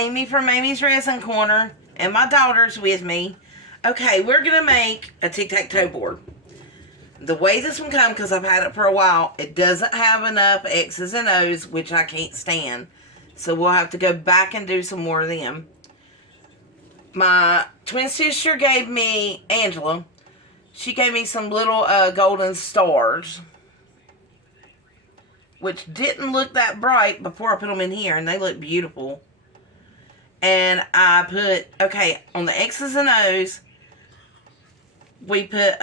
Amy from Amy's Resin Corner, and my daughter's with me. Okay, we're going to make a tic-tac-toe board. The way this one comes, because I've had it for a while, it doesn't have enough X's and O's, which I can't stand. So we'll have to go back and do some more of them. My twin sister gave me, Angela, she gave me some little golden stars, which didn't look that bright before I put them in here, and they look beautiful. And I put, okay, on the X's and O's, we put,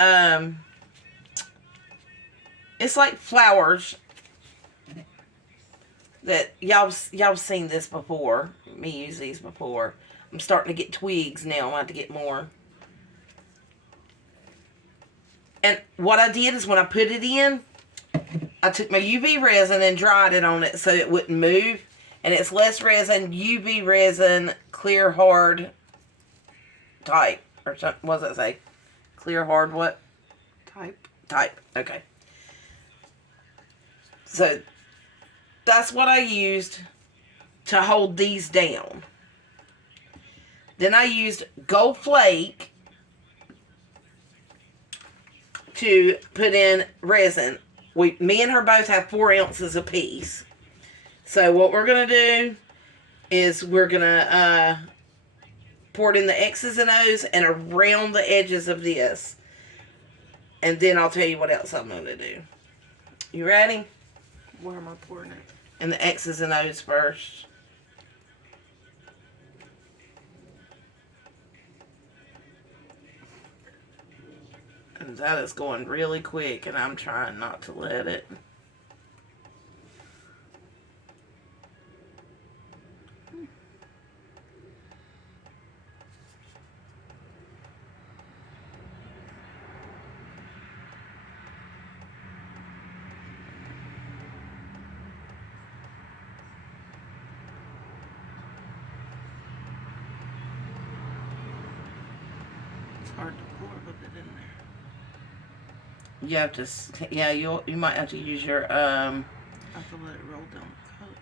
it's like flowers that y'all seen this before. Me use these before. I'm starting to get twigs now. I have to get more. And what I did is when I put it in, I took my UV resin and dried it on it so it wouldn't move. And it's less resin, UV resin, clear hard type. Or something. What does that say? Clear hard what? Type. Okay. So that's what I used to hold these down. Then I used gold flake to put in resin. Me and her both have 4 ounces apiece. So what we're going to do is we're going to pour it in the X's and O's and around the edges of this. And then I'll tell you what else I'm going to do. You ready? Where am I pouring it? In the X's and O's first. And that is going really quick, and I'm trying not to let it. It's hard to pour with it in there. You have to, yeah, you might have to use your, I have to let it roll down the cup.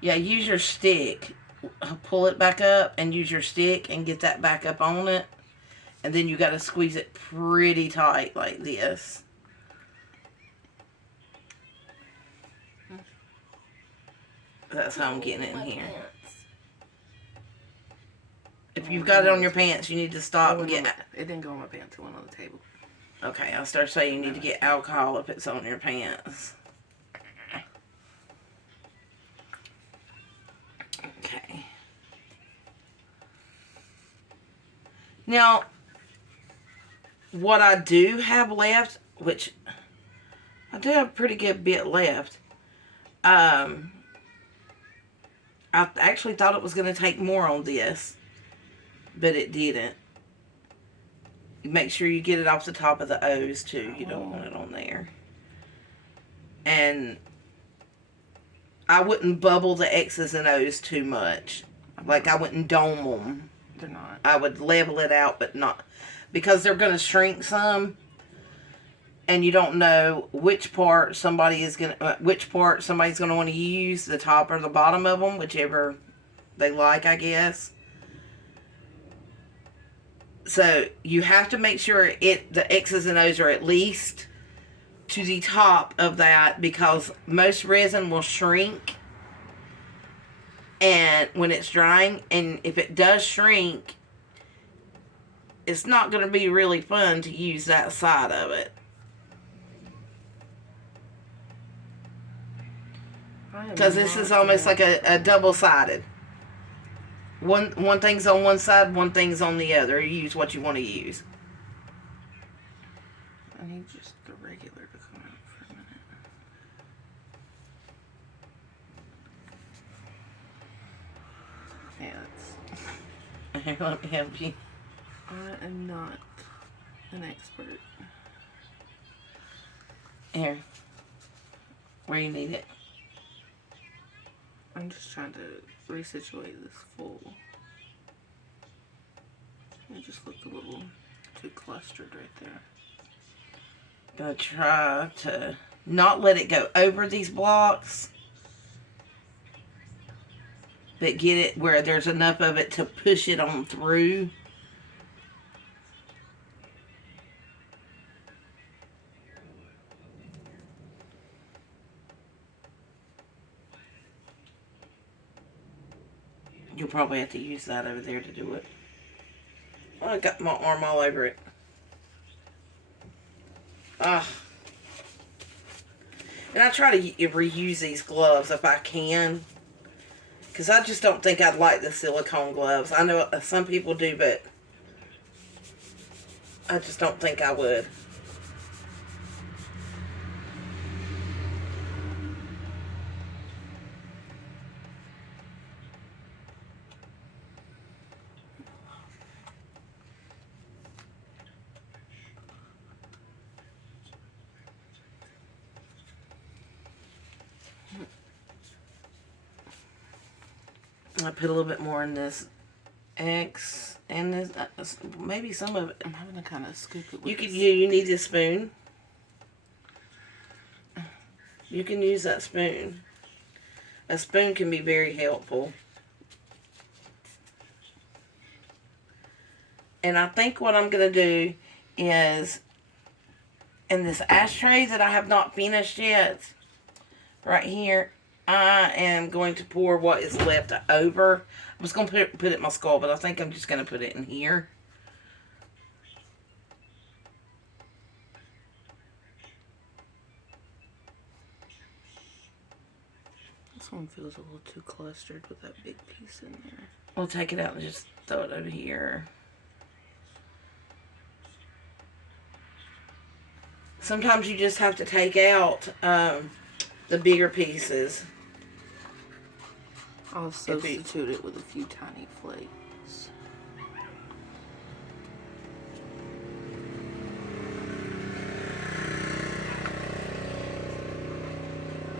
Yeah, use your stick. Pull it back up and use your stick and get that back up on it. And then you got to squeeze it pretty tight like this. That's how I'm getting it in here. If you've got it on your pants, you need to stop and get... It didn't go on my pants, it went on the table. Okay, I'll start saying you need to get alcohol if it's on your pants. Okay. Now, what I do have left, which I do have a pretty good bit left, I actually thought it was going to take more on this, but it didn't. Make sure you get it off the top of the O's too. You don't want it on there. And I wouldn't bubble the X's and O's too much. Like I wouldn't dome them. They're not. I would level it out, but not, because they're going to shrink some. And you don't know which part somebody's going to want to use, the top or the bottom of them, whichever they like, I guess. So you have to make sure the X's and O's are at least to the top of that, because most resin will shrink and when it's drying, and if it does shrink, it's not going to be really fun to use that side of it. Because this is almost like a double-sided. One thing's on one side, one thing's on the other. You use what you want to use. I need just the regular to come out for a minute. Yeah, Here, let me help you. I am not an expert. Here. Where you need it. I'm just trying to resituate this full. It just looked a little too clustered right there. Gonna try to not let it go over these blocks. but get it where there's enough of it to push it on through. You'll probably have to use that over there to do it. Oh, I got my arm all over it. Ah. And I try to reuse these gloves if I can. Because I just don't think I'd like the silicone gloves. I know some people do, but I just don't think I would. I put a little bit more in this X and this, maybe some of it. I'm having to kind of scoop it with You need a spoon. You can use that spoon. A spoon can be very helpful. And I think what I'm going to do is, in this ashtray that I have not finished yet, right here, I am going to pour what is left over. I was going to put it in my skull, but I think I'm just going to put it in here. This one feels a little too clustered with that big piece in there. We'll take it out and just throw it over here. Sometimes you just have to take out the bigger pieces. I'll substitute it with a few tiny flakes.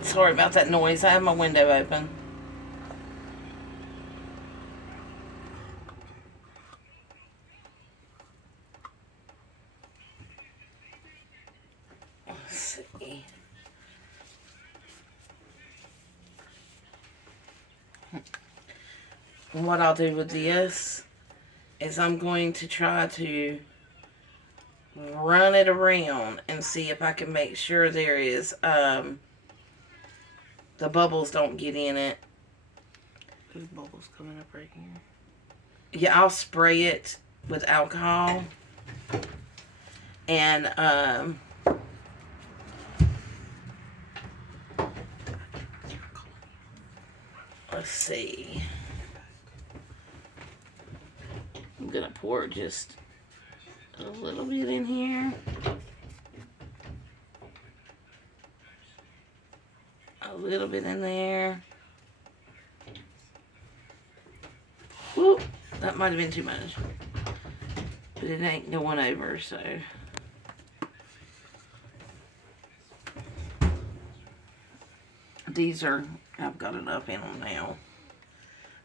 Sorry about that noise. I have my window open. Let's see. What I'll do with this is I'm going to try to run it around and see if I can make sure there is the bubbles don't get in it. There's bubbles coming up right here. Yeah, I'll spray it with alcohol and let's see. I'm gonna pour just a little bit in here. A little bit in there. Whoop, that might have been too much. But it ain't going over, so. These are, I've got enough in them now.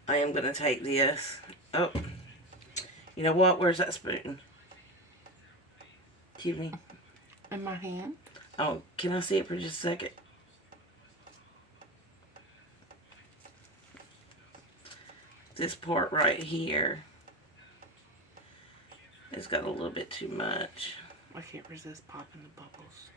I am going to take this. Oh, you know what? Where's that spoon? Give me. In my hand. Oh, can I see it for just a second? This part right here. It's got a little bit too much. I can't resist popping the bubbles.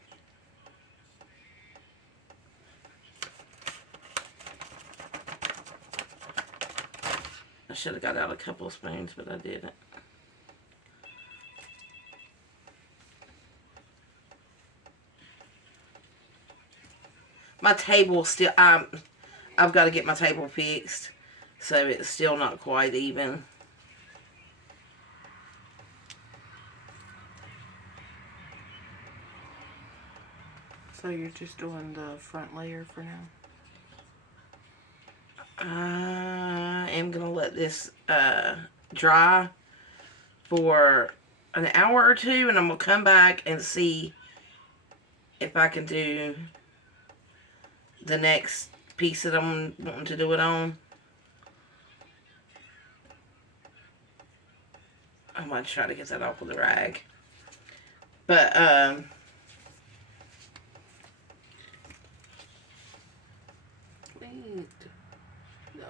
I should have got out a couple of spoons, but I didn't. My table still, I've got to get my table fixed, so it's still not quite even. So you're just doing the front layer for now? I am going to let this dry for an hour or two, and I'm going to come back and see if I can do the next piece that I'm wanting to do it on. I might try to get that off with a rag. But, wait. No.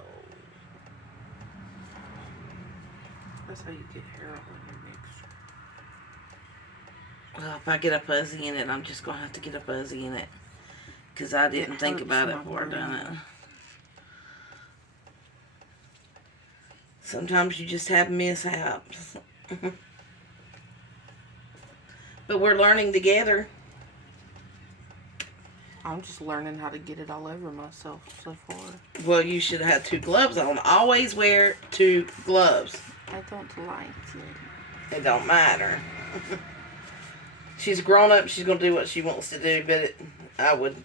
That's how you get hair all in your mixture. Well, if I get a fuzzy in it, I'm just going to have to get a fuzzy in it. Because I didn't think about it before I done it. Sometimes you just have mishaps. But we're learning together. I'm just learning how to get it all over myself so far. Well, you should have 2 gloves on. Always wear 2 gloves. I don't like it. It don't matter. She's grown up. She's going to do what she wants to do. But I would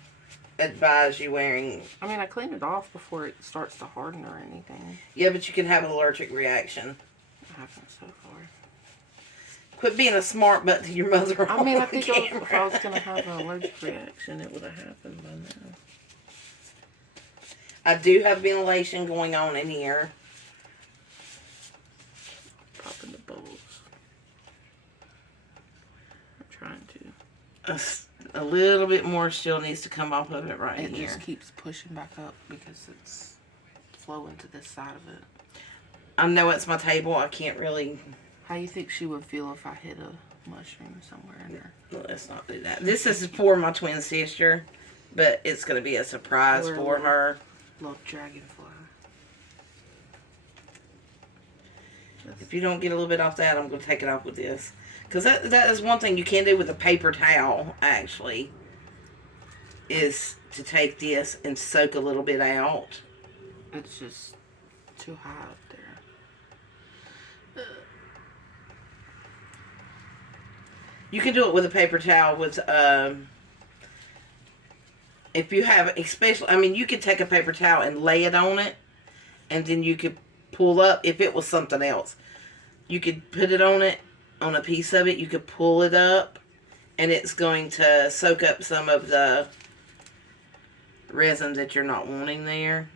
advise you wearing... I mean, I clean it off before it starts to harden or anything. Yeah, but you can have an allergic reaction. It happens so far. Quit being a smart butt to your mother. I mean, I think if I was going to have an allergic reaction, it would have happened by now. I do have ventilation going on in here. Popping the bubbles. I'm trying to. A little bit more still needs to come off of it right here. It just keeps pushing back up because it's flowing to this side of it. I know it's my table. I can't really... How you think she would feel if I hit a mushroom somewhere in her? Let's not do that. This is for my twin sister, but it's going to be a surprise for her. Little dragonfly. If you don't get a little bit off that, I'm going to take it off with this. Because that is one thing you can do with a paper towel, actually, is to take this and soak a little bit out. It's just too high up there. You can do it with a paper towel with, if you have, especially, I mean, you could take a paper towel and lay it on it, and then you could pull up, if it was something else, you could put it on a piece of it, you could pull it up, and it's going to soak up some of the resin that you're not wanting there.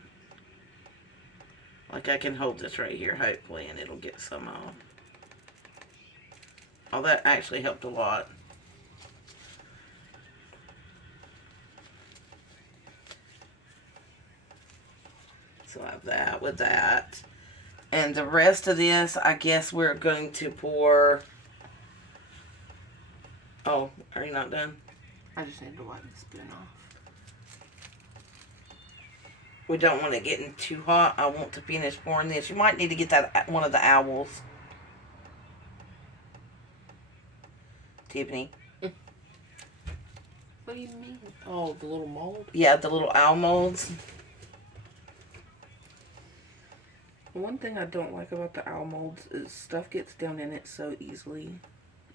Like I can hold this right here, hopefully, and it'll get some off. Oh, that actually helped a lot. So I have that with that. And the rest of this, I guess we're going to pour... Oh, are you not done? I just need to wipe the spoon off. We don't want it getting too hot. I want to finish pouring this. You might need to get that one of the owls. Tiffany. What do you mean? Oh, the little mold? Yeah, the little owl molds. One thing I don't like about the owl molds is stuff gets down in it so easily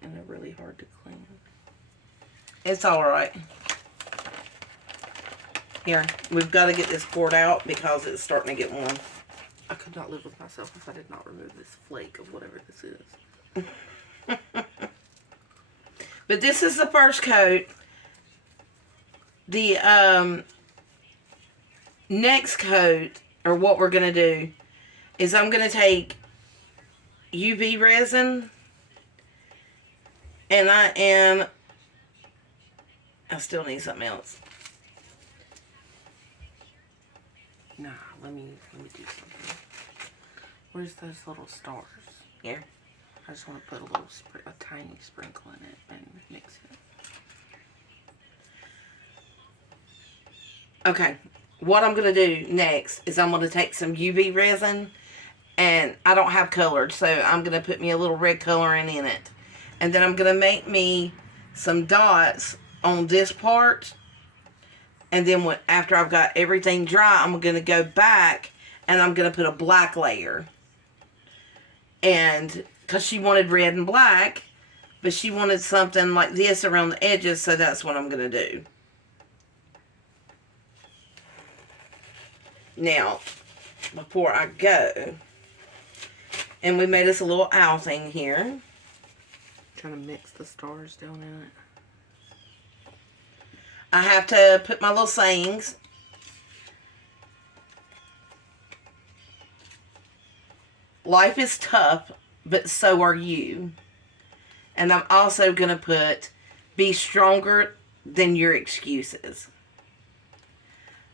and they're really hard to clean. It's alright. Here, we've got to get this poured out because it's starting to get warm. I could not live with myself if I did not remove this flake of whatever this is. But this is the first coat. The next coat, or what we're going to do, is I'm going to take UV resin, and I still need something else. Nah, let me do something. Where's those little stars? Here. I just want to put a tiny sprinkle in it and mix it. Okay, what I'm going to do next is I'm going to take some UV resin, and I don't have colored, so I'm going to put me a little red coloring in it. And then I'm going to make me some dots on this part, and then after I've got everything dry, I'm going to go back and I'm going to put a black layer. And because she wanted red and black, but she wanted something like this around the edges, so that's what I'm going to do. Now, before I go, and we made us a little owl thing here. Trying to mix the stars down in it. I have to put my little sayings. Life is tough, but so are you. And I'm also going to put, be stronger than your excuses.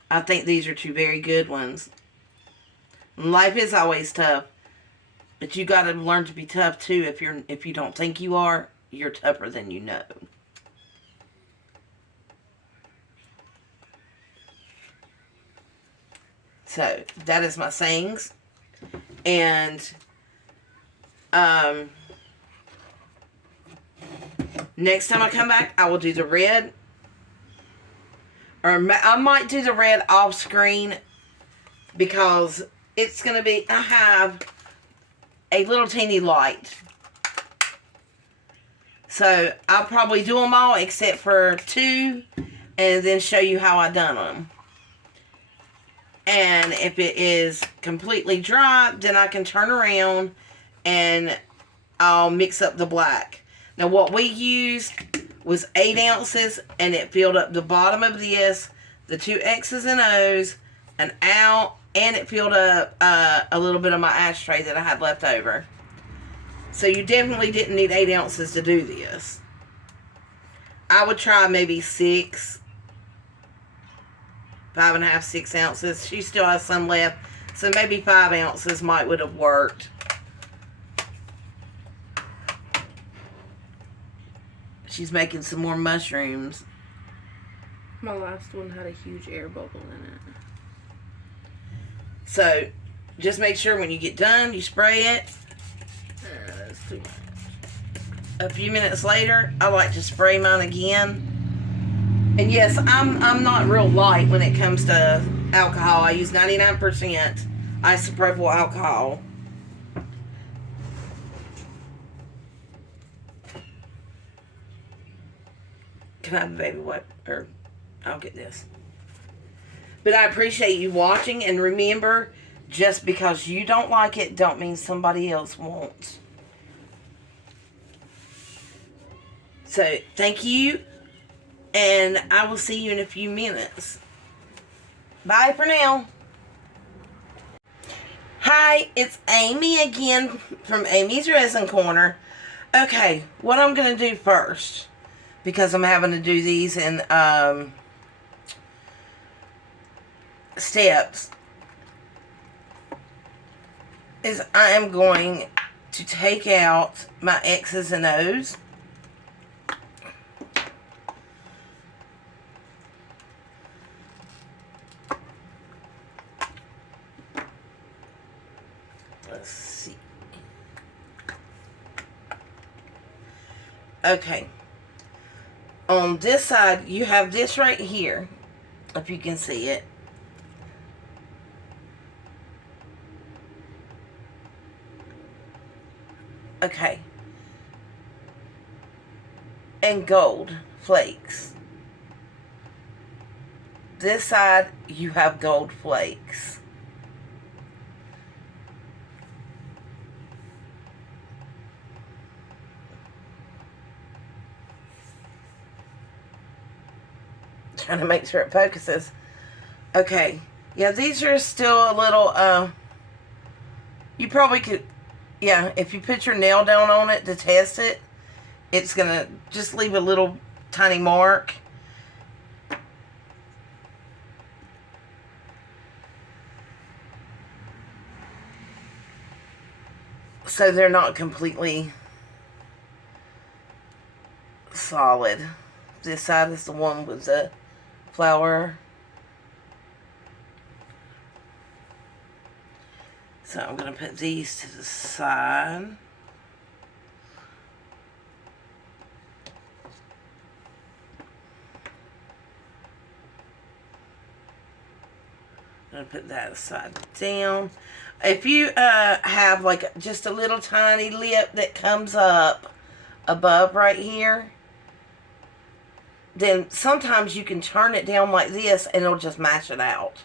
I think these are 2 very good ones. Life is always tough, But you got to learn to be tough too. If you don't think you are, you're tougher than you know. So that is my sayings. And next time I come back, I will do the red. Or I might do the red off screen because it's going to be, I have a little teeny light. So I'll probably do them all except for 2 and then show you how I done them. And if it is completely dry, then I can turn around and I'll mix up the black. Now what we used was 8 ounces and it filled up the bottom of this, the 2 X's and O's, an out, and it filled up a little bit of my ashtray that I had left over. So you definitely didn't need 8 ounces to do this. I would try maybe 6, 5.5, 6 ounces. She still has some left, so maybe 5 ounces would have worked. She's making some more mushrooms. My last one had a huge air bubble in it. So, just make sure when you get done, you spray it. That's too much. A few minutes later, I like to spray mine again. And yes, I'm not real light when it comes to alcohol. I use 99% isopropyl alcohol. Can I have a baby wipe? Or I'll get this. But I appreciate you watching, and remember, just because you don't like it, don't mean somebody else won't. So, thank you, and I will see you in a few minutes. Bye for now. Hi, it's Amy again from Amy's Resin Corner. Okay, what I'm going to do first, because I'm having to do these in steps, is I am going to take out my X's and O's. Let's see. Okay. On this side, you have this right here, if you can see it. Okay. And gold flakes. This side, you have gold flakes. Trying to make sure it focuses. Okay. Yeah, these are still a little, you probably could, yeah, if you put your nail down on it to test it, it's going to just leave a little tiny mark. So they're not completely solid. This side is the one with the flower. So I'm going to put these to the side. I'm going to put that side down. If you have like just a little tiny lip that comes up above right here, then sometimes you can turn it down like this and it'll just mash it out.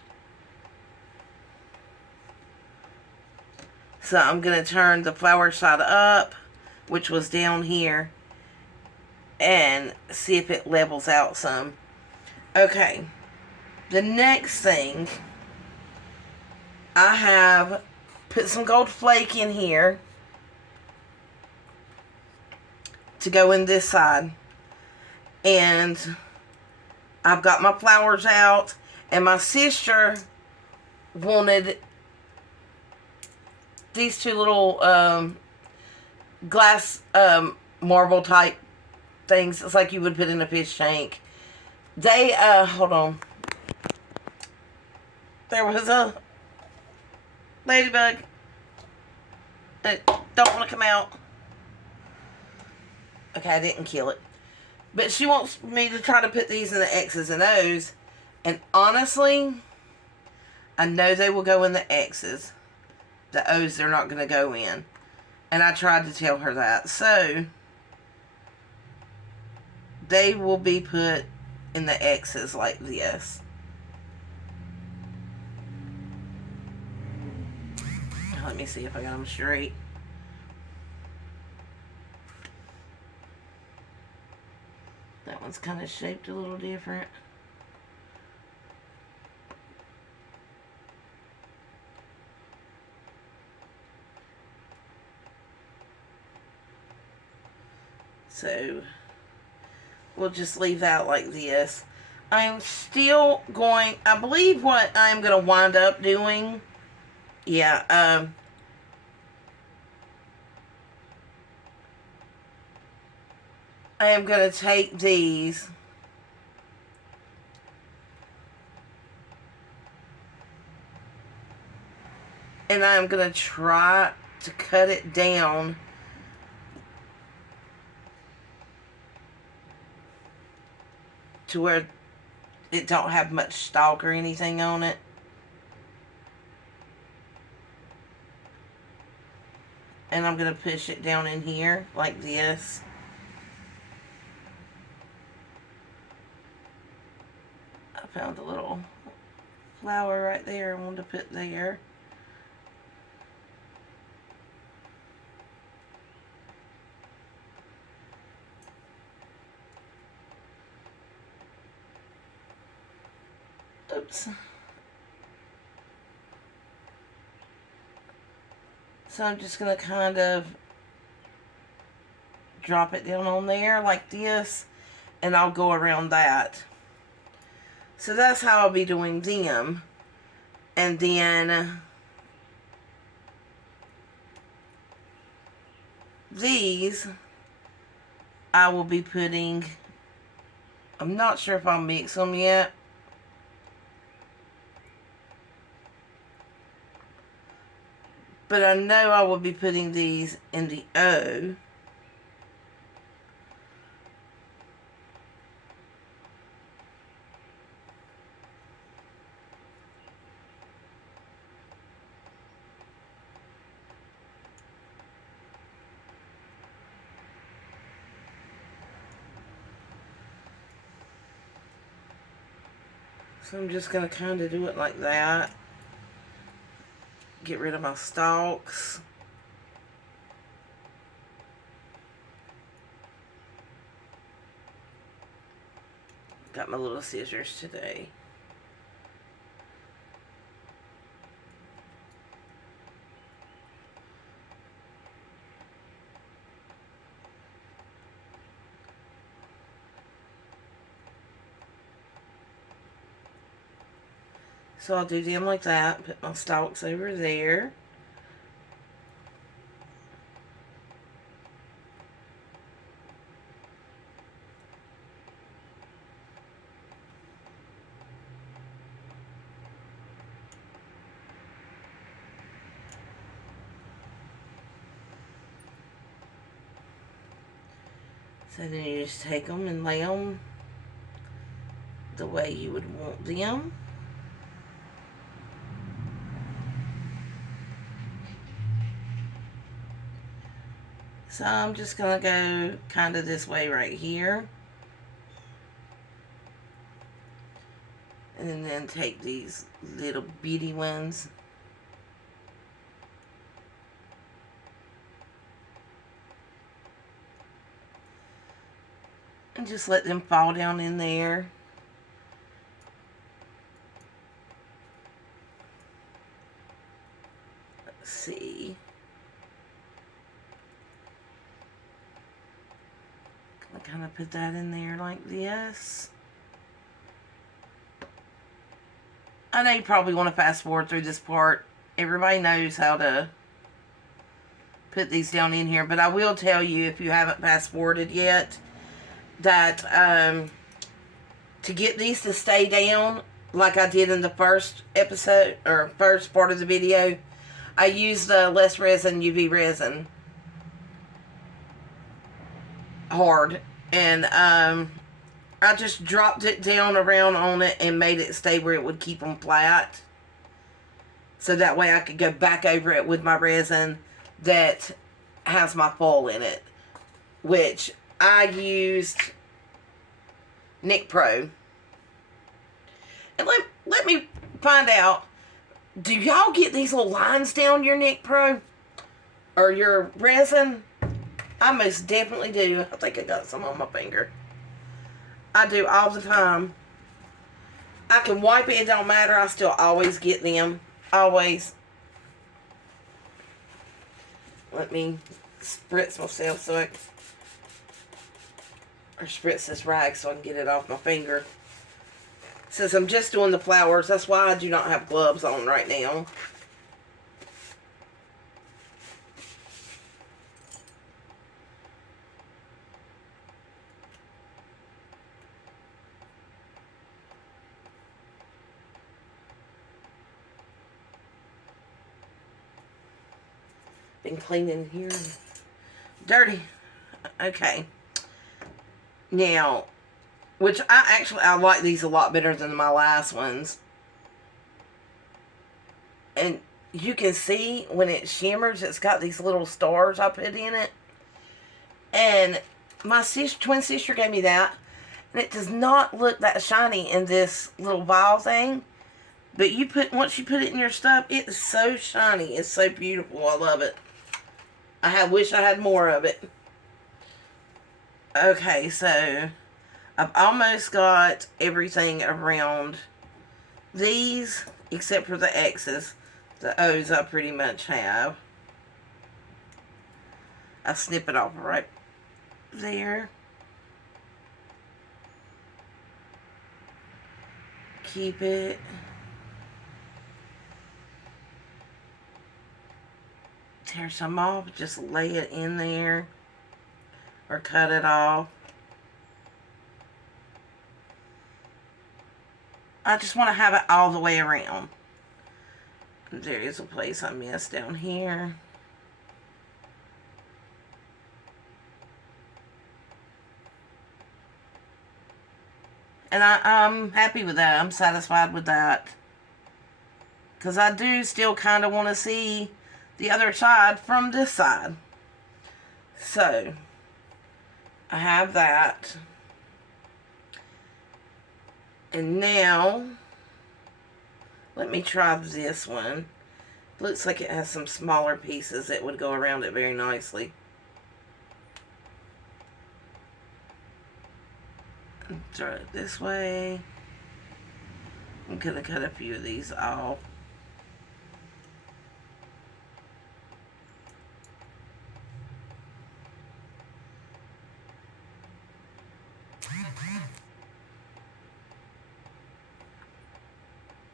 So I'm going to turn the flower side up, which was down here, and see if it levels out some. Okay, the next thing, I have put some gold flake in here to go in this side. And I've got my flowers out, and my sister wanted these two little glass marble type things. It's like you would put in a fish tank. They, hold on. There was a ladybug that don't want to come out. Okay, I didn't kill it. But she wants me to try to put these in the X's and O's. And honestly, I know they will go in the X's. The O's they're not going to go in. And I tried to tell her that. So, they will be put in the X's like this. Let me see if I got them straight. That one's kind of shaped a little different. So, we'll just leave that like this. I'm still going, I believe what I'm going to wind up doing, yeah, I am going to take these and I'm going to try to cut it down to where it don't have much stalk or anything on it. And I'm going to push it down in here like this. I found a little flower right there I wanted to put there. Oops. So I'm just going to kind of drop it down on there like this, and I'll go around that. So that's how I'll be doing them. And then these I will be putting, I'm not sure if I'll mix them yet. But I know I will be putting these in the O. So I'm just going to kind of do it like that. Get rid of my stalks. Got my little scissors today. So I'll do them like that. Put my stalks over there. So then you just take them and lay them the way you would want them. So I'm just going to go kind of this way right here. And then take these little bitty ones. And just let them fall down in there. Let's see. I kind of put that in there like this. I know you probably want to fast forward through this part. Everybody knows how to put these down in here. But I will tell you, if you haven't fast-forwarded yet, that to get these to stay down, like I did in the first episode, or first part of the video, I used the less resin, UV resin, hard. And I just dropped it down around on it and made it stay where it would keep them flat. So that way I could go back over it with my resin that has my foil in it. Which I used Nick Pro. And let me find out, do y'all get these little lines down your Nick Pro? Or your resin? I most definitely do. I think I got some on my finger. I do all the time. I can wipe it, it don't matter. I still always get them. Always. Let me spritz myself so or spritz this rag so I can get it off my finger. Since I'm just doing the flowers, that's why I do not have gloves on right now. Been cleaning here. Dirty. Okay. Now, which I like these a lot better than my last ones. And you can see when it shimmers, it's got these little stars I put in it. And my twin sister gave me that. And it does not look that shiny in this little vial thing. But once you put it in your stuff, it is so shiny. It's so beautiful. I love it. I wish I had more of it. Okay, so I've almost got everything around these, except for the X's. The O's I pretty much have. I'll snip it off right there. Keep it. Tear some off, just lay it in there or cut it off. I just want to have it all the way around. There is a place I missed down here. And I'm happy with that. I'm satisfied with that. Because I do still kind of want to see the other side from this side. So, I have that. And now, let me try this one. Looks like it has some smaller pieces that would go around it very nicely. Throw it this way. I'm going to cut a few of these off.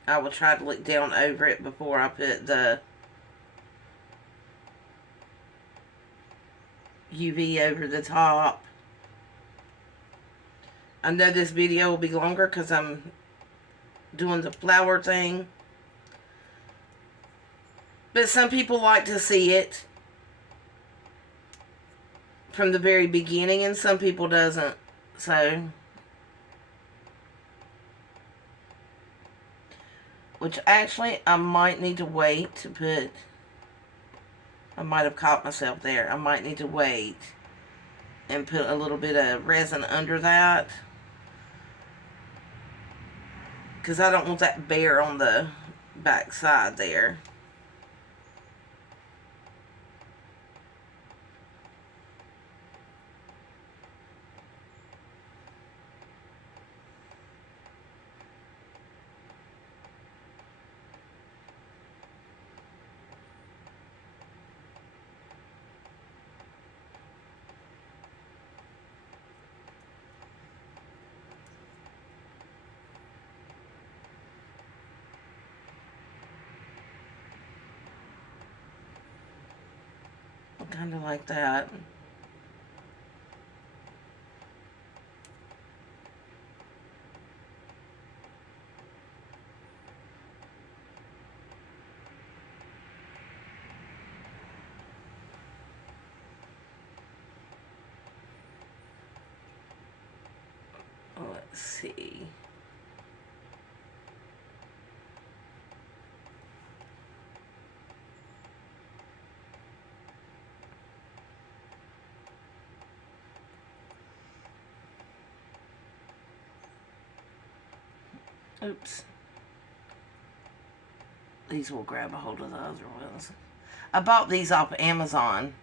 I will try to look down over it before I put the UV over the top. I know this video will be longer because I'm doing the flower thing. But some people like to see it from the very beginning and some people doesn't. So, which actually I might need to wait to put, I might have caught myself there. I might need to wait and put a little bit of resin under that. Because I don't want that bare on the back side there. kind of like that. Let's see. Oops. These will grab a hold of the other ones. I bought these off Amazon,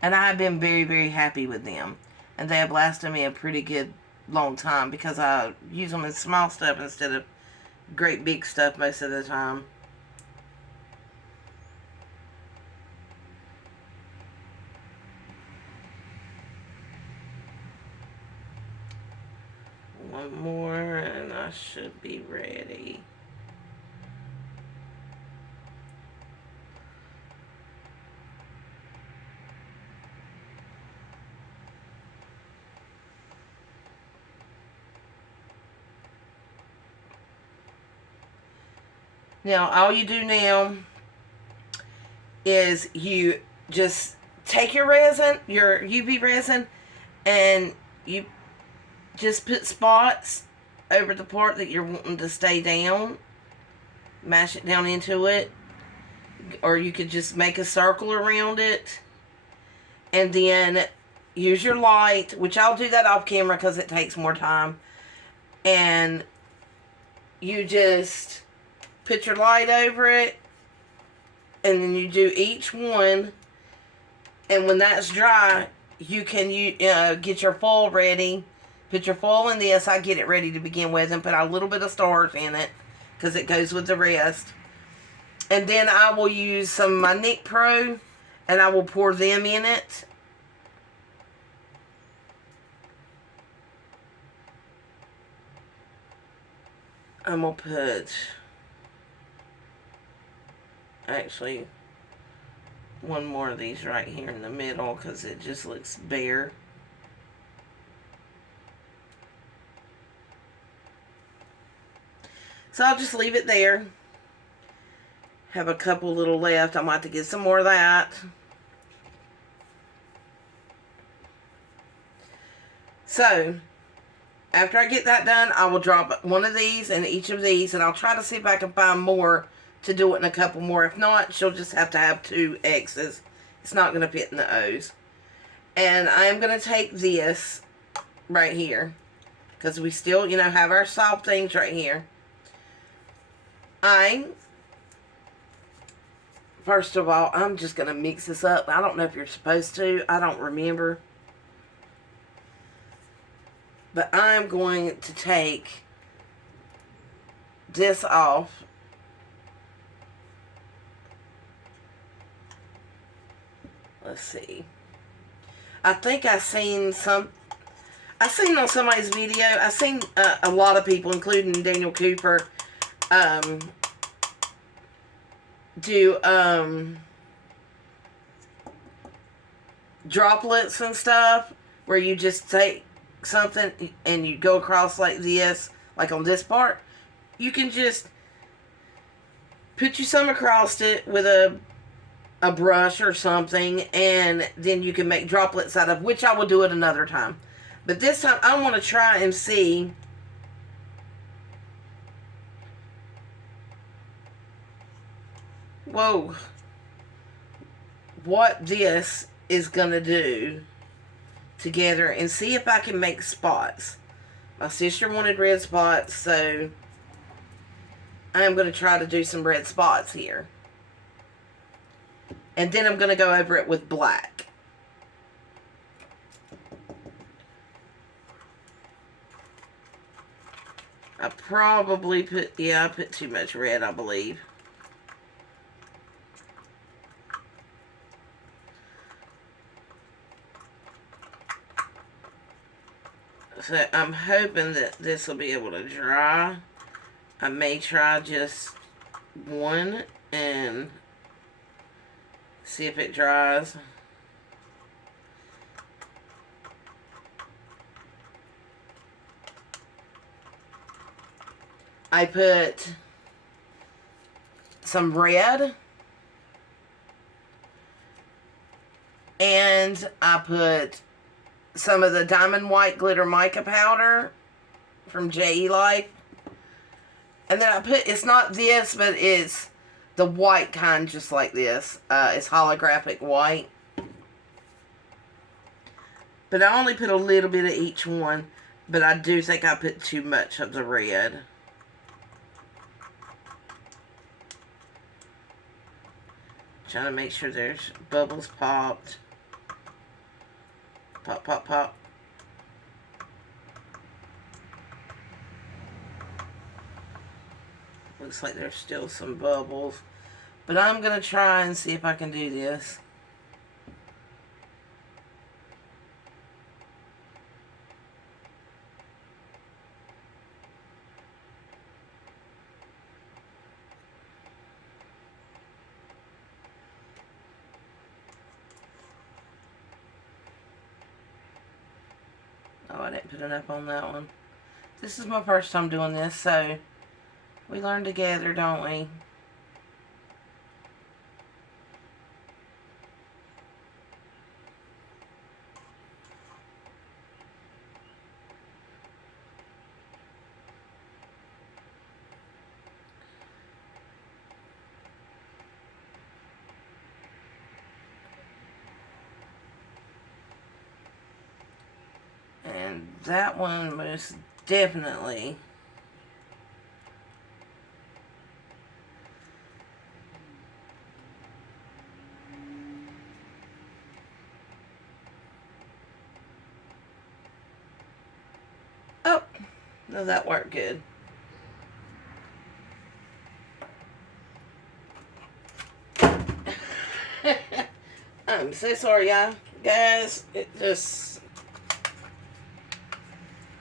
and I have been very, very happy with them. And they have lasted me a pretty good long time because I use them in small stuff instead of great big stuff most of the time. One more and I should be ready. Now, all you do now is you just take your resin, your UV resin, and you just put spots over the part that you're wanting to stay down. Mash it down into it. Or you could just make a circle around it. And then use your light, which I'll do that off camera because it takes more time. And you just put your light over it, and then you do each one, and when that's dry, you can get your foil ready. Put your foil in this. I get it ready to begin with and put a little bit of stars in it because it goes with the rest. And then I will use some of my Nick Pro, and I will pour them in it. I'm going to put, actually, one more of these right here in the middle because it just looks bare. So I'll just leave it there. Have a couple little left. I might have to get some more of that. So, after I get that done, I will drop one of these and each of these, and I'll try to see if I can find more to do it in a couple more. If not, she'll just have to have 2 X's. It's not going to fit in the O's. And I am going to take this right here, because we still, have our soft things right here. First of all, I'm just going to mix this up. I don't know if you're supposed to. I don't remember. But I'm going to take this off. Let's see. I think I seen on somebody's video. I seen a lot of people, including Daniel Cooper, do droplets and stuff, where you just take something and you go across like this, like on this part. You can just put you some across it with a brush or something, and then you can make droplets out of, which I will do it another time. But this time I want to try and see what this is gonna do together, and see if I can make spots. My sister wanted red spots, so I am going to try to do some red spots here. And then I'm going to go over it with black. I probably I put too much red, I believe. So I'm hoping that this will be able to dry. I may try just one and See if it dries. I put some red. And I put some of the Diamond White Glitter Mica Powder from J.E. Life. And then I put, it's not this, but it's the white kind just like this. It's holographic white. But I only put a little bit of each one. But I do think I put too much of the red. Trying to make sure there's bubbles popped. Pop, pop, pop. Looks like there's still some bubbles. But I'm going to try and see if I can do this. Oh, I didn't put enough on that one. This is my first time doing this, so we learn together, don't we? And that one most definitely. Oh, no, that worked good. I'm so sorry, y'all. Guys, it just...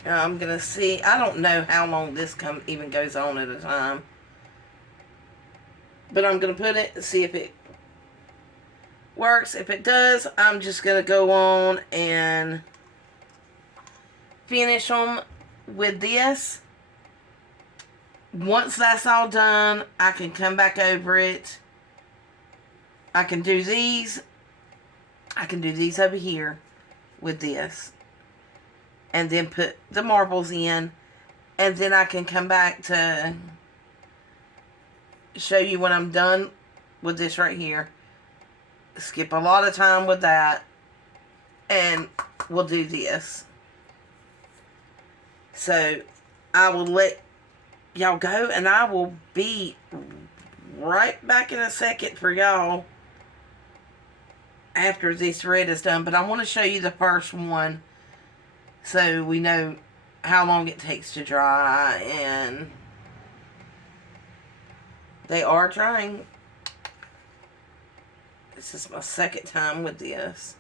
I'm gonna see. I don't know how long this even goes on at a time. But I'm gonna put it and see if it works. If it does, I'm just gonna go on and finish them with this. Once that's all done, I can come back over it. I can do these. I can do these over here with this. And then put the marbles in. And then I can come back to show you when I'm done with this right here. Skip a lot of time with that. And we'll do this. So I will let y'all go. And I will be right back in a second for y'all after this red is done. But I want to show you the first one, so we know how long it takes to dry. And they are drying. This is my second time with this.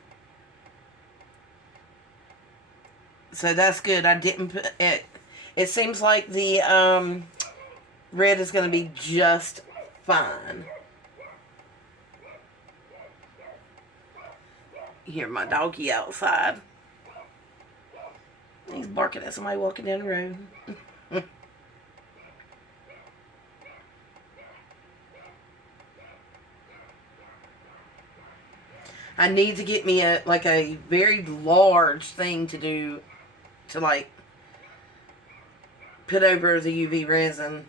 So that's good. I didn't put it. It seems like the red is going to be just fine. You hear my doggy outside. He's barking at somebody walking down the road. I need to get me a very large thing to do to like put over the UV resin.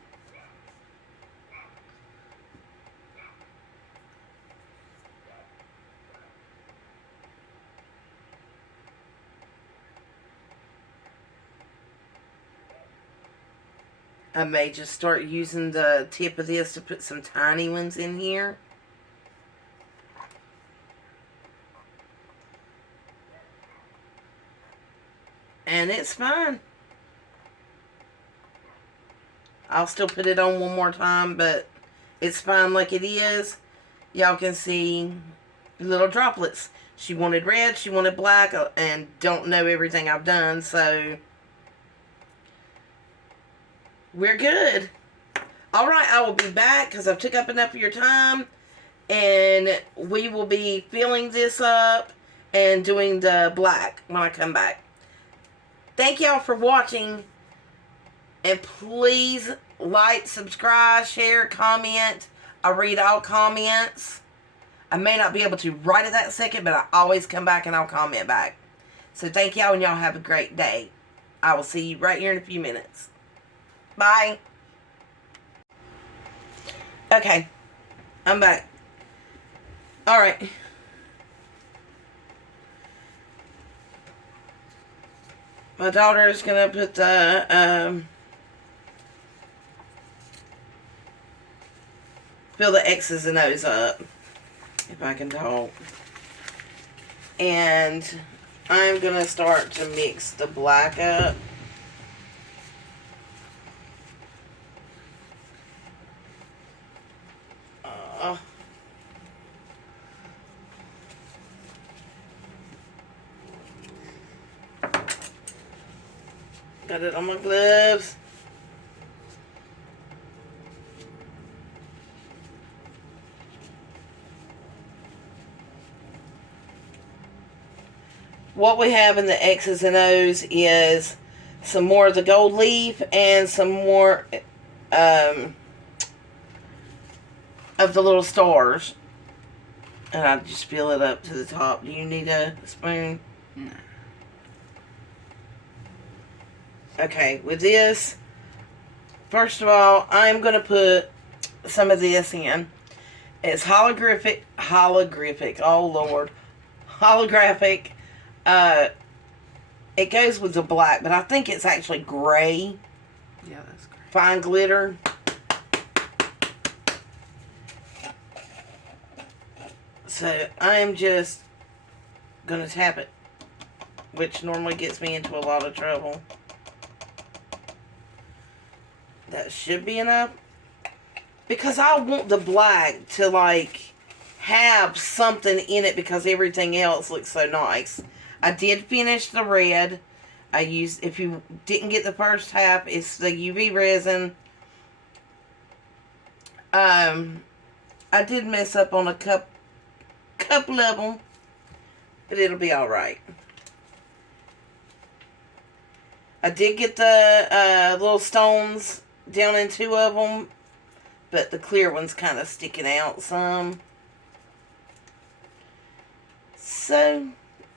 I may just start using the tip of this to put some tiny ones in here. And it's fine. I'll still put it on one more time, but it's fine like it is. Y'all can see little droplets. She wanted red, she wanted black, and don't know everything I've done, so we're good. Alright, I will be back because I've took up enough of your time. And we will be filling this up and doing the black when I come back. Thank y'all for watching. And please like, subscribe, share, comment. I read all comments. I may not be able to right at that second, but I always come back and I'll comment back. So thank y'all, and y'all have a great day. I will see you right here in a few minutes. Bye. Okay, I'm back. Alright. My daughter is going to put the, fill the X's and O's up, if I can talk. And I'm going to start to mix the black up. Got it on my gloves. What we have in the X's and O's is some more of the gold leaf and some more of the little stars. And I just fill it up to the top. Do you need a spoon? No. Okay, with this, first of all, I'm going to put some of this in. It's holographic, oh Lord, holographic. It goes with the black, but I think it's actually gray. Yeah, that's great. Fine glitter. So I'm just going to tap it, which normally gets me into a lot of trouble. That should be enough. Because I want the black to, like, have something in it because everything else looks so nice. I did finish the red. I used, if you didn't get the first half, it's the UV resin. I did mess up on a couple of them, but it'll be alright. I did get the little stones down in 2 of them, but the clear one's kind of sticking out some. So,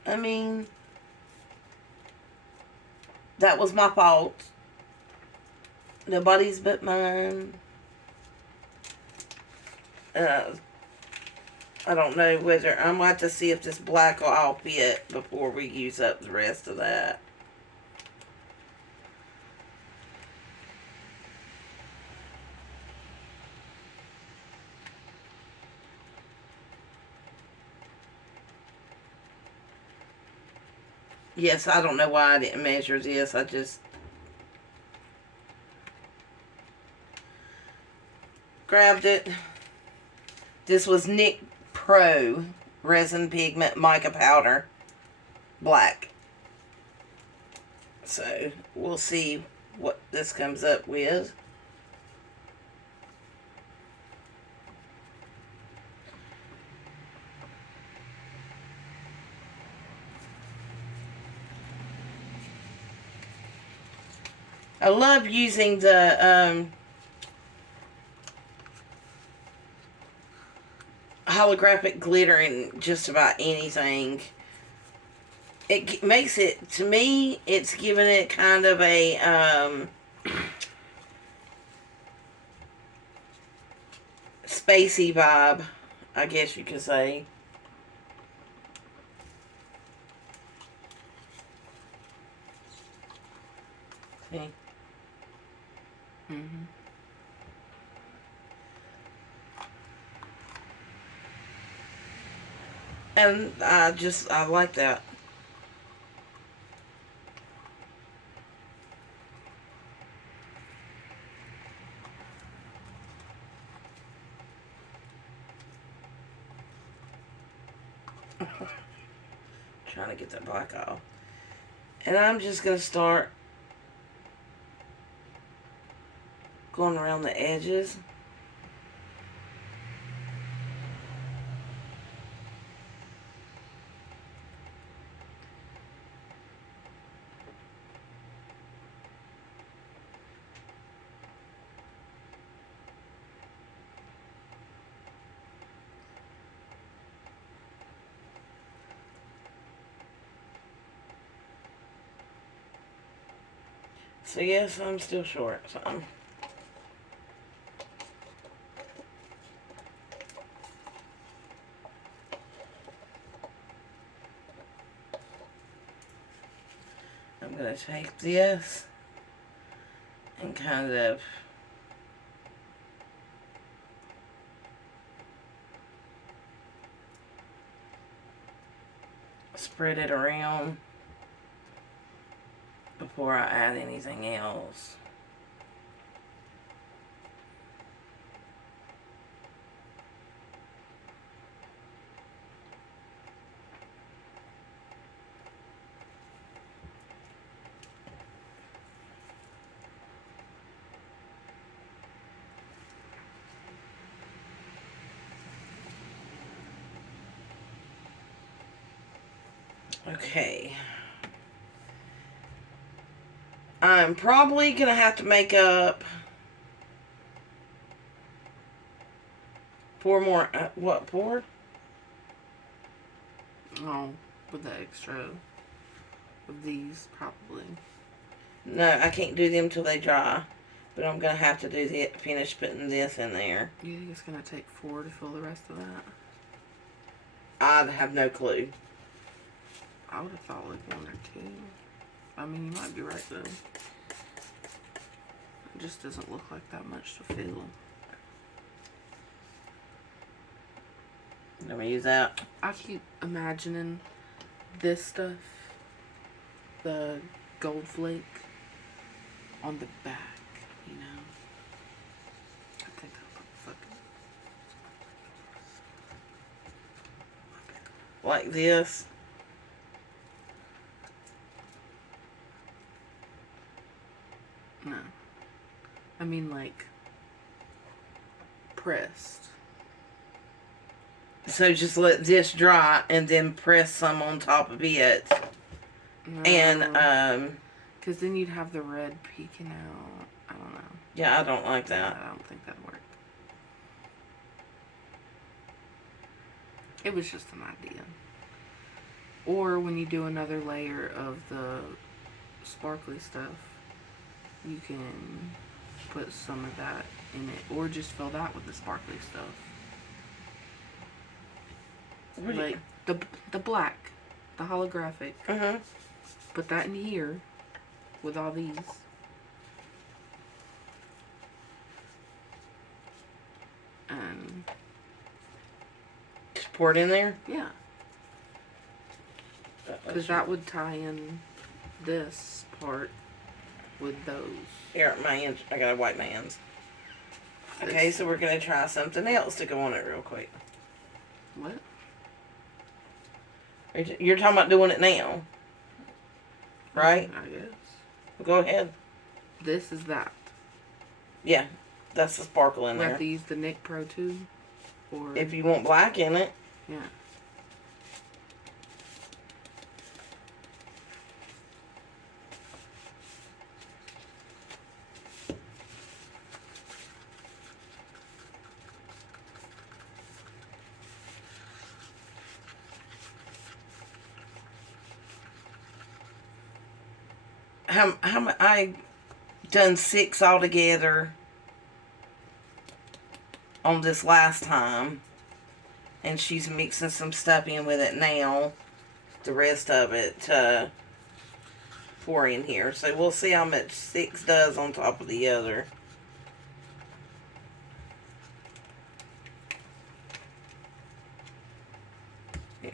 I mean, that was my fault. Nobody's but mine. I don't know whether, I'm going to have to see if this black will all fit before we use up the rest of that. Yes, I don't know why I didn't measure this. I just grabbed it. This was Nick Pro Resin Pigment Mica Powder Black. So, we'll see what this comes up with. I love using the holographic glitter in just about anything. It makes it, to me, it's giving it kind of a spacey vibe, I guess you could say. See? Mm-hmm. And I like that. Trying to get that black off. And I'm just going to start going around the edges. So yes, I'm still short. So I'm going to take this and kind of spread it around before I add anything else. Okay. I'm probably going to have to make up 4 more. What, 4? Oh, with the extra of these, probably. No, I can't do them till they dry. But I'm going to have to do finish putting this in there. You think it's going to take 4 to fill the rest of that? I have no clue. I would have thought like 1 or 2. I mean, you might be right though. It just doesn't look like that much to fill. Let me use that. I keep imagining this stuff, the gold flake, on the back, you know? I think I'll put fucking... Like this. No. I mean like pressed. So just let this dry and then press some on top of it. No. And, because then you'd have the red peeking out. I don't know. yeah, I don't like that. I don't think that'd work. It was just an idea. Or when you do another layer of the sparkly stuff, you can put some of that in it. Or just fill that with the sparkly stuff. Like the black, the holographic. Put that in here with all these. And just pour it in there? Yeah. Because that would tie in this part with those. Here, my hands. I gotta wipe my hands. Okay, so we're gonna try something else to go on it real quick. What? You're talking about doing it now, right? I guess. Well, go ahead. This is that. Yeah, that's the sparkle in We there. have to use the Nick Pro 2? Or... If you want black in it. Yeah. I done 6 altogether on this last time, and she's mixing some stuff in with it now. The rest of it to pour in here, so we'll see how much 6 does on top of the other. Here.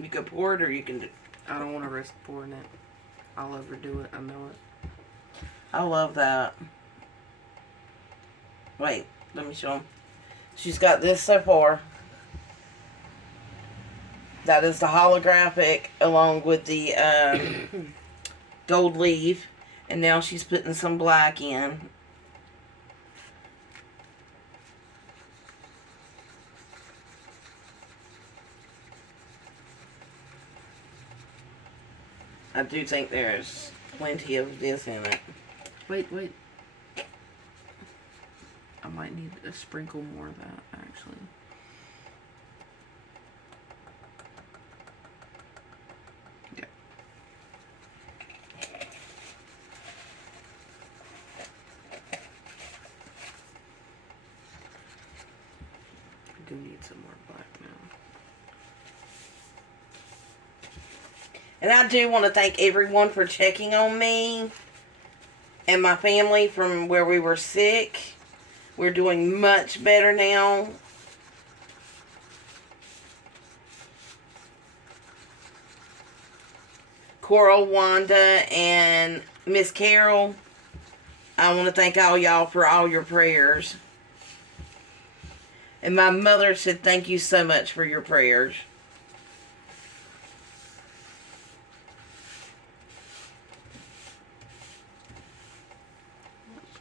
You can pour it, or you can do... I don't want to risk pouring it. I'll overdo it. I know it. I love that. Wait, let me show them. She's got this so far. That is the holographic along with the gold leaf. And now she's putting some black in. I do think there's plenty of this in it. Wait. I might need a sprinkle more of that, actually. And I do want to thank everyone for checking on me and my family from where we were sick. We're doing much better now. Coral, Wanda, and Miss Carol, I want to thank all y'all for all your prayers. And my mother said thank you so much for your prayers.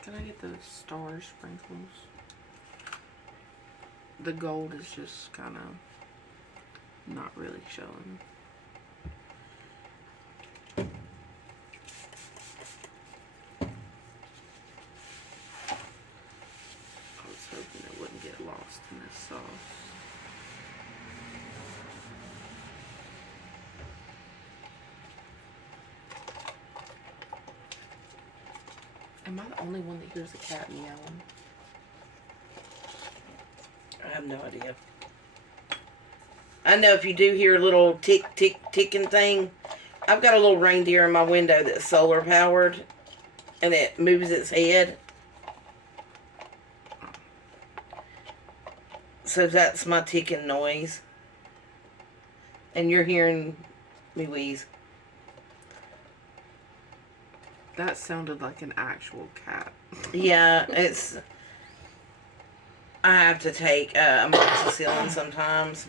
Can I get the star sprinkles? The gold is just kind of not really showing. I was hoping it wouldn't get lost in this sauce. Am I the only one that hears a cat meowing? I have no idea. I know if you do hear a little tick, tick, ticking thing, I've got a little reindeer in my window that's solar powered, and it moves its head. So that's my ticking noise. And you're hearing me wheeze. That sounded like an actual cat. Yeah, it's... I have to take amoxicillin sometimes.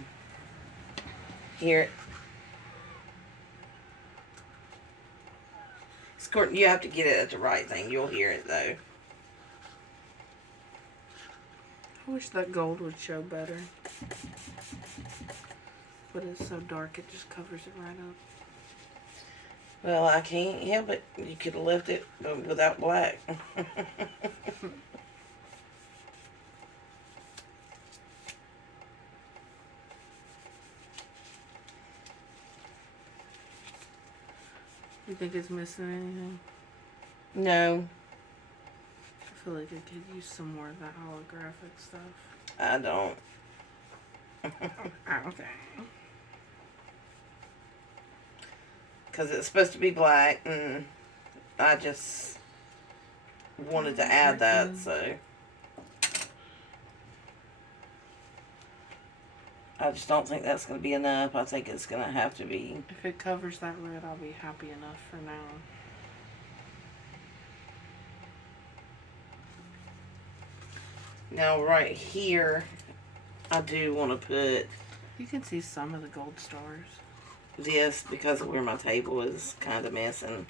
Here. You have to get it at the right thing. You'll hear it, though. I wish that gold would show better. But it's so dark, it just covers it right up. Well, I can't help it. You could have left it without black. You think it's missing anything? No, I feel like I could use some more of that holographic stuff. I don't. Okay. Because it's supposed to be black, and I just wanted to add that, so. I just don't think that's going to be enough. I think it's going to have to be. If it covers that red, I'll be happy enough for now. Now, right here, I do want to put You can see some of the gold stars. this because of where my table is kind of messing.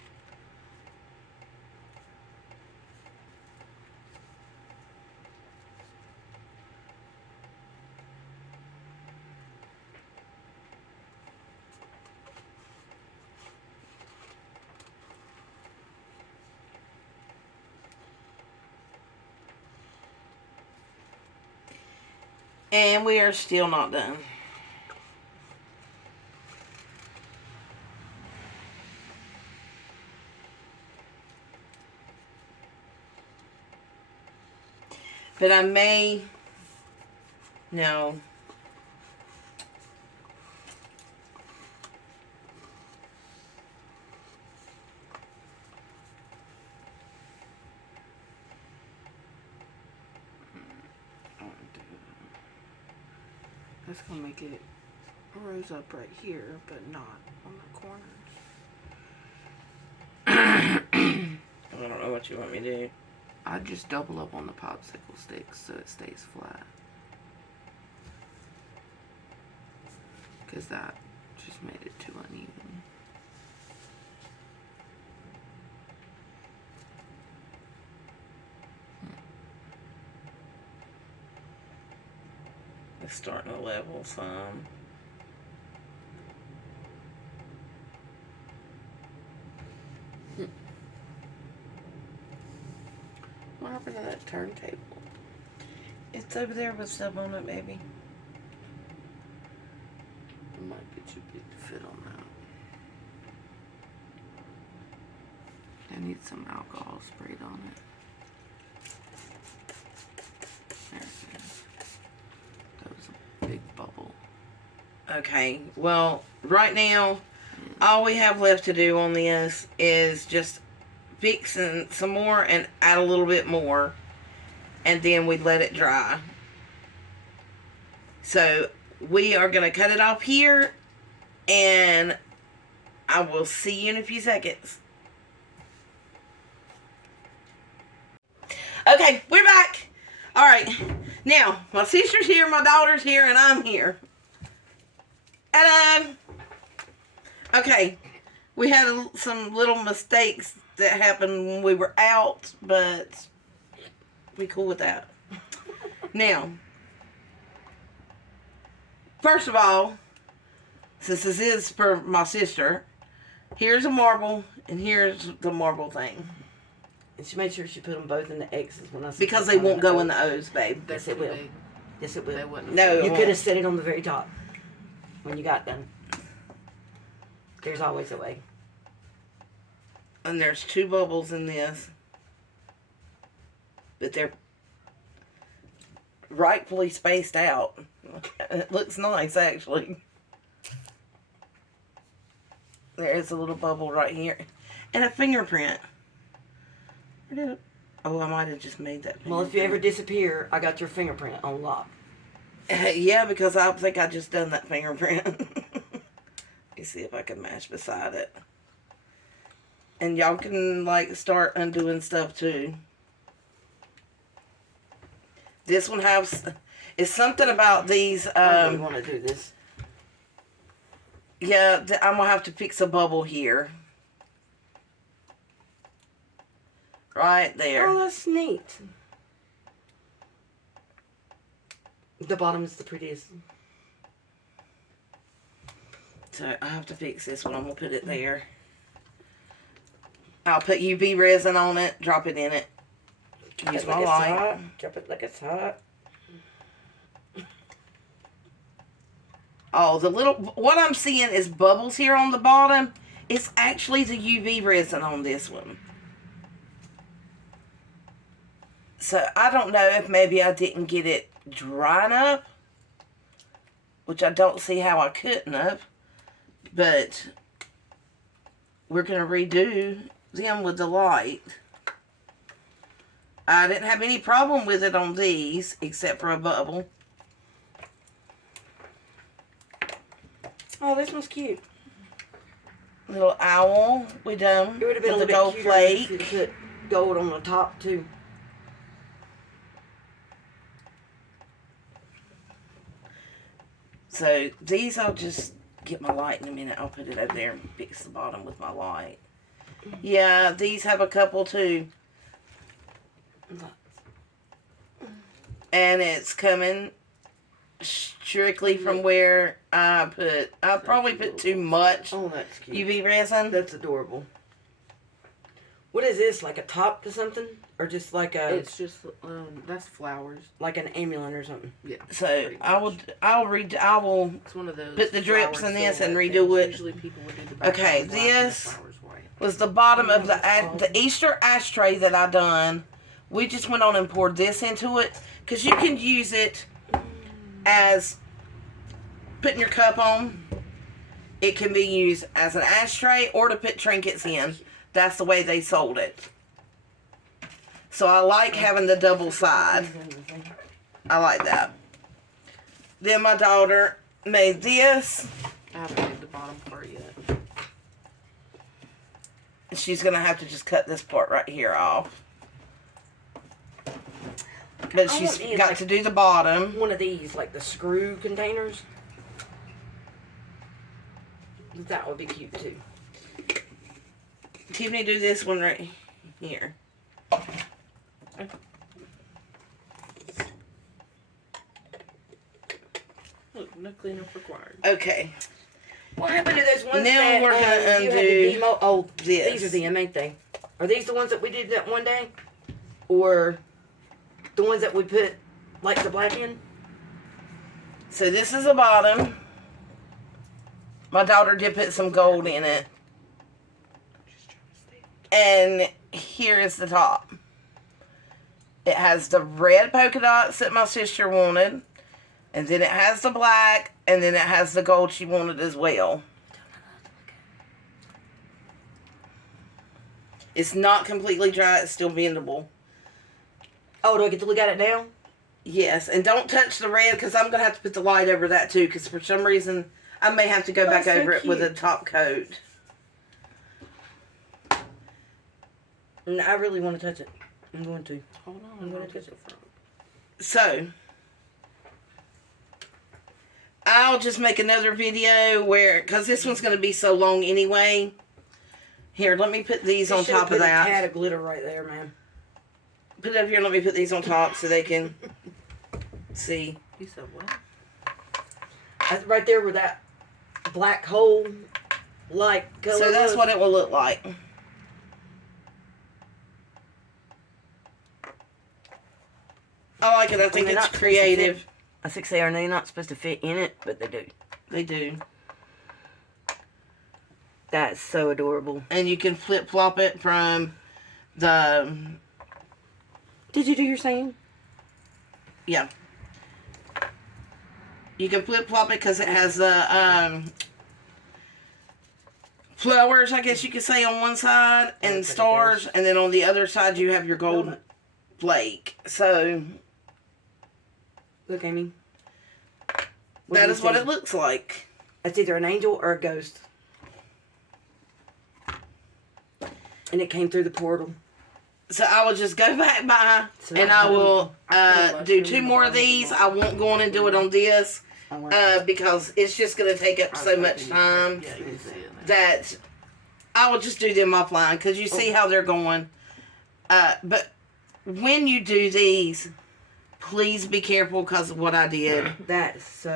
And we are still not done. But I may... No. That's gonna make it rose up right here, but not on the corners. I don't know what you want me to do. I just double up on the popsicle sticks so it stays flat. Because that just made it too uneven. It's starting to level some. What happened to that turntable? It's over there with stuff on it, baby. It might be too big to fit on that. I need some alcohol sprayed on it. There it is. That was a big bubble. Okay, well, right now, all we have left to do on this is just fix some more and add a little bit more, and then we let it dry. So we are going to cut it off here, and I will see you in a few seconds. Okay, we're back. All right, now my sister's here, my daughter's here, and I'm here. Hello. Okay, we had some little mistakes that happened when we were out, but we cool with that. Now, first of all, since this is for my sister, here's a marble and here's the marble thing. And she made sure she put them both in the X's when I said Because they won't go in the O's, babe. Yes, it will. Yes, it will. They wouldn't. No, it You won't. could have set it on the very top when you got done. There's always a way. And there's 2 bubbles in this. But they're rightfully spaced out. It looks nice, actually. There is a little bubble right here. And a fingerprint. Where did it? Oh, I might have just made that fingerprint. Well, if you ever disappear, I got your fingerprint on lock. Yeah, because I think I just done that fingerprint. Let me see if I can match beside it. And y'all can, like, start undoing stuff, too. This one has... It's something about these... I really want to do this. Yeah, I'm going to have to fix a bubble here. Right there. Oh, that's neat. The bottom is the prettiest. So I have to fix this one. I'm going to put it there. I'll put UV resin on it. Drop it in it. Use my light. Drop it like it's hot. Oh, the little... What I'm seeing is bubbles here on the bottom. It's actually the UV resin on this one. So, I don't know if maybe I didn't get it dry enough. Which I don't see how I couldn't have. But we're going to redo them with the light. I didn't have any problem with it on these, except for a bubble. Oh, this one's cute. Little owl we done It would have been a with the little gold bit cuter if plate. you put gold on the top, too. So these I'll just get my light in a minute. I'll put it over there and fix the bottom with my light. Yeah, these have a couple too. And it's coming strictly from where I probably put too much Oh, that's cute. UV resin. That's adorable. What is this? Like a top to something? Or just like a... It's just that's flowers. like an amulet or something? Yeah. So pretty much. I will It's one of those. put the drips flower in this and silhouette redo things. it. Usually people would do the background Okay, black and the this flowers white. was the bottom of the Easter ashtray that I done. We just went on and poured this into it because you can use it as putting your cup on. It can be used as an ashtray or to put trinkets in. That's the way they sold it. So I like having the double side. I like that. Then my daughter made this. I haven't made the bottom part yet. She's going to have to just cut this part right here off. But I she's want these, got like, to do the bottom. One of these, like the screw containers. That would be cute too. Tiffany, do this one right here. Look, no cleanup required. Okay. What happened to those ones Now that we're gonna you had undo to demo? Oh, this. these are them, ain't they? Are these the ones that we did that one day? Or the ones that we put, like, the black in? So this is the bottom. My daughter did put some gold in it. And here is the top. It has the red polka dots that my sister wanted. And then it has the black. And then it has the gold she wanted as well. It's not completely dry. It's still bendable. Oh, do I get to look at it now? Yes, and don't touch the red because I'm going to have to put the light over that too because for some reason I may have to go back over it with a top coat. I really want to touch it. I'm going to. Hold on. I'm going to touch it. So, I'll just make another video where, because this one's going to be so long anyway. Here, let me put these on top of that. A tad of glitter right there, man. Put it up here. Let me put these on top so they can see. You said what? Right there where that black hole like color. So that's what it will look like. I like it. I think it's creative. I think they are not supposed to fit in it, but they do. They do. That's so adorable. And you can flip-flop it from the... Did you do your same? Yeah. You can flip-flop it because it has the flowers, I guess you could say, on one side, and stars, and then on the other side you have your gold flake. So... Look, Amy. That is what it looks like. It's either an angel or a ghost. And it came through the portal. So I will just go back by and I will do 2 more of these. I won't go on and do it on this because it's just going to take up so much time that I will just do them offline because you see how they're going. But when you do these, please be careful because of what I did. That's so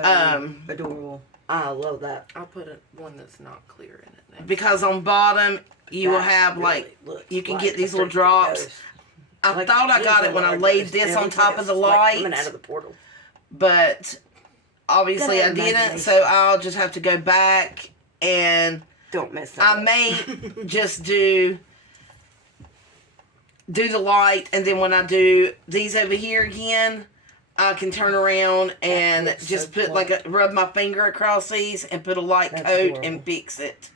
adorable. I love that. I'll put one that's not clear in it next. Because on bottom, you will have, like, you can get these little drops. I thought I got it when I laid this on top of the light. Coming out of the portal. But obviously I didn't, so I'll just have to go back and don't mess that I may just do the light, and then when I do these over here again, I can turn around and just put rub my finger across these and put a light coat and fix it.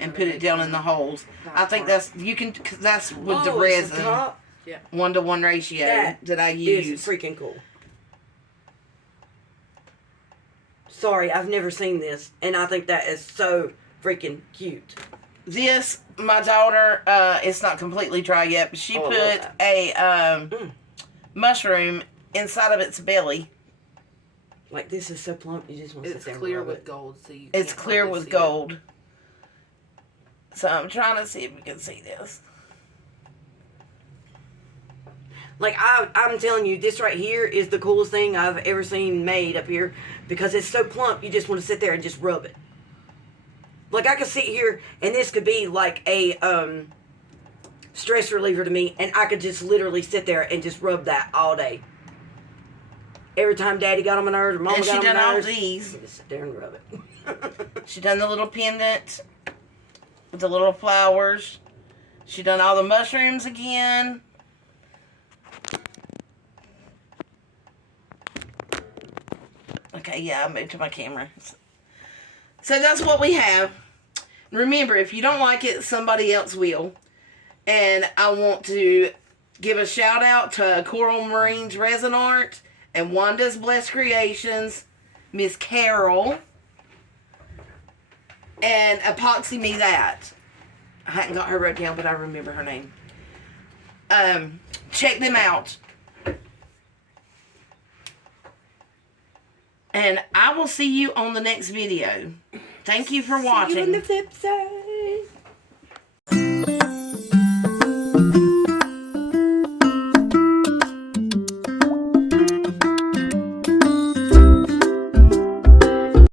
And put it down in the holes. I think that's that's with the resin. Yeah. 1-to-1 ratio that I use. It's freaking cool. Sorry, I've never seen this, and I think that is so freaking cute. This, my daughter, it's not completely dry yet, but she put a mushroom inside of its belly. Like, this is so plump, you just want to sit there and clear rub with it. gold, so you It's can't clear hardly with see gold. it. So I'm trying to see if we can see this. Like, I'm telling you, this right here is the coolest thing I've ever seen made up here. Because it's so plump, you just want to sit there and just rub it. Like, I could sit here, and this could be like a stress reliever to me. And I could just literally sit there and just rub that all day. Every time Daddy got on my nerves, or Mama got on my nerves. And she done all these. Just sit there and rub it. She done the little pendant with the little flowers. She done all the mushrooms again. Okay, yeah, I moved to my camera. So that's what we have. Remember, if you don't like it, somebody else will. And I want to give a shout out to Coral Marine's Resin Art and Wanda's Blessed Creations, Miss Carol, and Epoxy Me That. I hadn't got her wrote down, but I remember her name. Check them out. And I will see you on the next video. Thank you for watching. See you on the flip side.